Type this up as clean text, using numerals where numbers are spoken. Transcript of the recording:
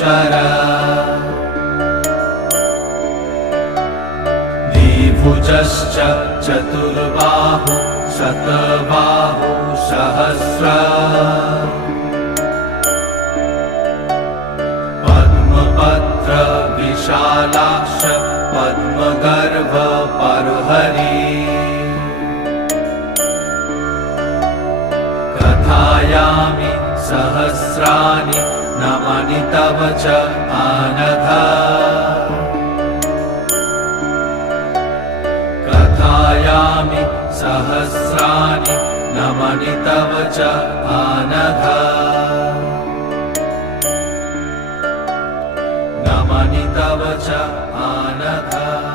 महेश्वर द्विभुजश्च चतुर्बाहु शतबाहु सहस्र पद्मपत्र विशालाक्ष पद्मगर्भ परहरि कथायामि सहस्राणि नमानि तव च आनघ कथायामि सहस्राणि नमानि तव च आनघ नमानि तव च आनघ।